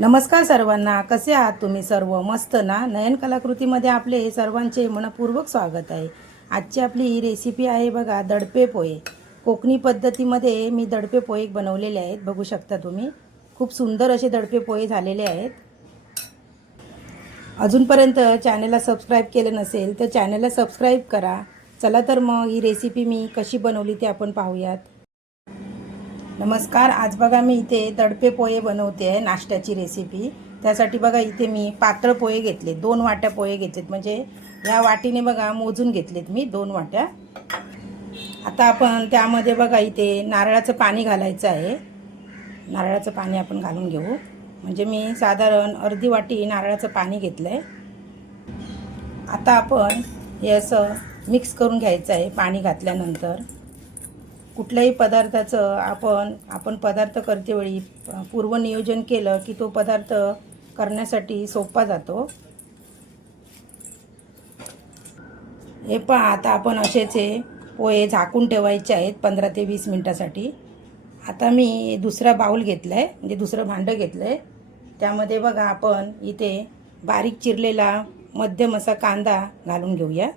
नमस्कार सर्वांना, कसे आहात तुम्ही सर्व? मस्त ना? नयन कलाकृतीमध्ये आपले सर्वांचे मनपूर्वक स्वागत आहे. आजची आपली रेसिपी आहे बघा, दडपे पोहे. कोकणी पद्धतीमध्ये मी दडपे पोहे बनवलेले आहेत, बघू शकता तुम्ही. खूप सुंदर असे दडपे पोहे झालेले आहेत. अजूनपर्यंत चॅनलला सबस्क्राईब केलं नसेल तर चॅनलला सबस्क्राईब करा. चला तर मग ही रेसिपी मी कशी बनवली ते आपण पाहूयात. नमस्कार, आज बघा मी इथे दडपे पोहे बनवते आहे, नाश्त्याची रेसिपी. त्यासाठी बघा इथे मी पातळ पोहे घेतले, 2 वाट्या पोहे घेतलेत, म्हणजे या वाटीने बघा मोजून घेतलेत मी 2 वाट्या. आता आपण त्यामध्ये बघा इथे नारळाचं पाणी घालायचं आहे. नारळाचं पाणी आपण घालून घेऊ. म्हणजे मी साधारण अर्धी वाटी नारळाचं पाणी घेतलं आहे. आता आपण हे असं मिक्स करून घ्यायचं आहे. पाणी घातल्यानंतर कुठल्याही पदार्थाचं आपण पदार्थ करतेवेळी पूर्वनियोजन केलं की तो पदार्थ करण्यासाठी सोपा जातो. हे पहा, आता आपण असेचे पोहे झाकून ठेवायचे आहेत 15 ते 20 मिनटासाठी. आता मी दुसरा बाउल घेतला आहे, म्हणजे दुसरं भांडं घेतलं आहे. त्यामध्ये बघा आपण इथे बारीक चिरलेला मध्यम असा कांदा घालून घेऊया.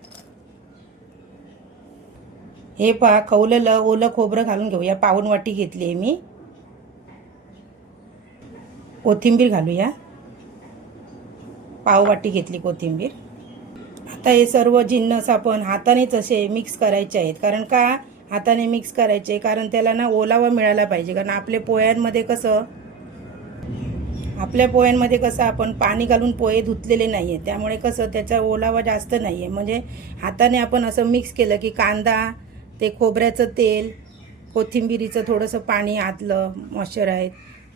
हे पहा, खवलेलं ओलं खोबरं घालून घेऊया. पाऊण वाटी घेतली आहे मी. कोथिंबीर घालूया, पाव वाटी घेतली कोथिंबीर. आता हे सर्व जिन्नस आपण हातानेच असे मिक्स करायचे आहेत. कारण का हाताने मिक्स करायचे? कारण त्याला ना ओलावा मिळाला पाहिजे. कारण आपल्या पोह्यांमध्ये कसं आपण पाणी घालून पोहे धुतलेले नाही आहे, त्यामुळे कसं त्याचा ओलावा जास्त नाही आहे. म्हणजे हाताने आपण असं मिक्स केलं की कांदा, ते खोबऱ्याचं तेल, कोथिंबिरीचं थोडंसं पाणी, आतलं मॉइश्चर आहे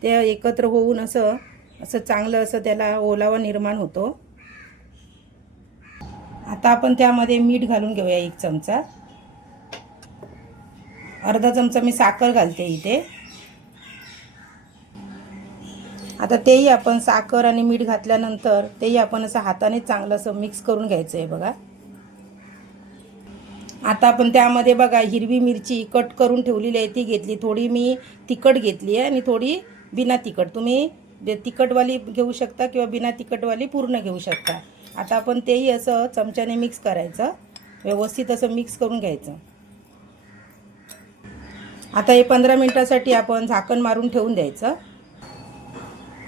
ते एकत्र होऊन असं चांगलं असं त्याला ओलावा निर्माण होतो. आता आपण त्यामध्ये मीठ घालून घेऊया 1 चमचा. अर्धा चमचा मी साखर घालते इथे. आता तेही आपण साखर आणि मीठ घातल्यानंतर तेही आपण असं हाताने चांगलं असं मिक्स करून घ्यायचं आहे बघा. आता आपण त्यामध्ये बघा हिरवी मिरची कट करून ठेवलेली आहे ती घेतली. थोडी मी तिखट घेतली आहे आणि थोडी बिना तिखट. तुम्ही तिखटवाली घेऊ शकता किंवा बिना तिखटवाली पूर्ण घेऊ शकता. आता आपण तेही असं चमच्याने मिक्स करायचं, व्यवस्थित असं मिक्स करून घ्यायचं. आता हे 15 मिनिटासाठी आपण झाकण मारून ठेवून द्यायचं.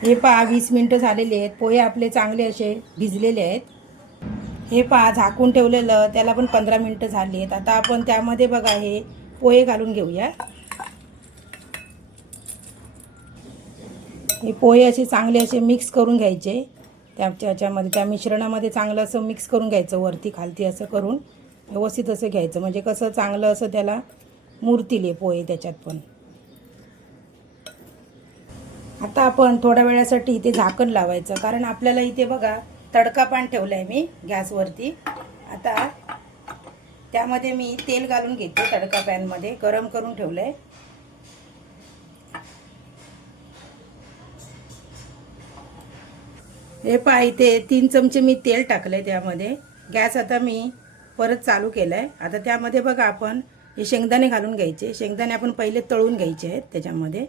हे पहा, 20 मिनिटं झालेली आहेत. पोहे आपले चांगले असे भिजलेले आहेत. हे पहा, झाकून ठेवलेलं त्याला पण 15 मिनिटं झाली आहेत. आता आपण त्यामध्ये बघा हे पोहे घालून घेऊया. हे पोहे असे चांगले असे मिक्स करून घ्यायचे. त्या मिश्रणामध्ये चांगलं असं मिक्स करून घ्यायचं, वरती खालती असं करून व्यवस्थित असं घ्यायचं. म्हणजे कसं चांगलं असं त्याला मुरतील हे पोहे त्याच्यात पण. आता आपण थोड्या वेळासाठी इथे झाकण लावायचं, कारण आपल्याला इथे बघा तडका पॅन ठेवला आहे मी गॅसवरती. आता त्यामध्ये मी तेल घालून घेते. तडका पॅनमध्ये गरम करून ठेवलं आहे. हे पहा, इथे 3 चमचे मी तेल टाकलं आहे त्यामध्ये. गॅस आता मी परत चालू केला आहे. आता त्यामध्ये बघा आपण हे शेंगदाणे घालून घ्यायचे. शेंगदाणे आपण पहिले तळून घ्यायचे आहेत त्याच्यामध्ये.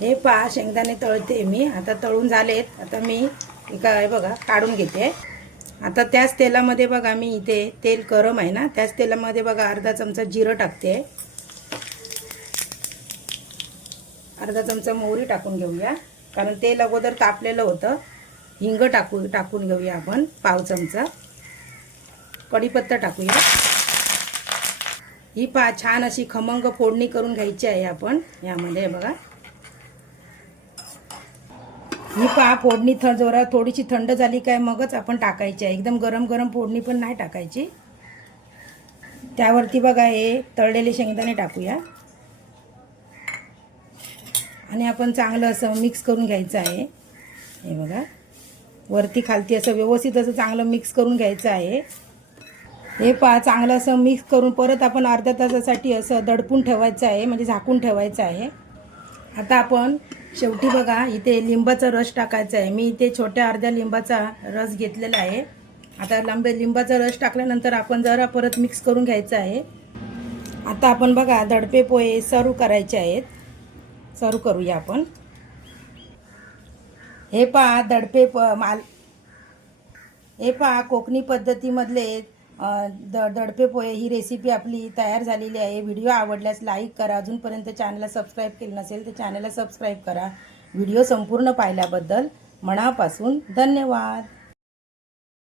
हे पहा, शेंगदाणे तळते मी. आता तळून झालेत. आता मी हे बघा काढून घेते. आता त्याच तेलामध्ये बघा मी इथे तेल गरम आहे ना, त्याच तेलामध्ये बघा अर्धा चमचा जिरं टाकते. अर्धा चमचा मोहरी टाकून घेऊया, कारण तेल अगोदर तापलेलं होतं. हिंग टाकून घेऊया आपण पाव चमचा. कढीपत्ता टाकूया. ही पहा, छान अशी खमंग फोडणी करून घ्यायची आहे आपण यामध्ये. बघा ही पहा, फोडणी जरा थोडीशी थंड झाली काय मगच आपण टाकायची आहे. एकदम गरम गरम फोडणी पण नाही टाकायची. त्यावरती बघा हे तळलेले शेंगदाणे टाकूया आणि आपण चांगलं असं मिक्स करून घ्यायचं आहे. हे बघा, वरती खालती असं व्यवस्थित असं चांगलं मिक्स करून घ्यायचं आहे. हे पहा, चांगलं असं मिक्स करून परत आपण अर्ध्या तासासाठी असं दडपून ठेवायचं आहे, म्हणजे झाकून ठेवायचं आहे. आता आपण शेवटी बघा इथे लिंबाचा रस टाकायचा आहे. मी इथे छोट्या अर्ध्या लिंबाचा रस घेतलेला आहे. आता लिंबाचा रस टाकल्यानंतर आपण जरा परत मिक्स करून घ्यायचं आहे. आता आपण बघा दडपे पोहे सर्व करायचे आहेत. सर्व करूया आपण. हे पहा दडपे हे पहा कोकणी पद्धतीमधले दडपे पोहे ही रेसिपी आपली तयार झालेली आहे. व्हिडिओ आवडल्यास लाईक करा. अजूनपर्यंत चॅनलला सबस्क्राईब केलं नसेल तर चॅनलला सबस्क्राईब करा. व्हिडिओ संपूर्ण पाहिल्याबद्दल मनापासून धन्यवाद.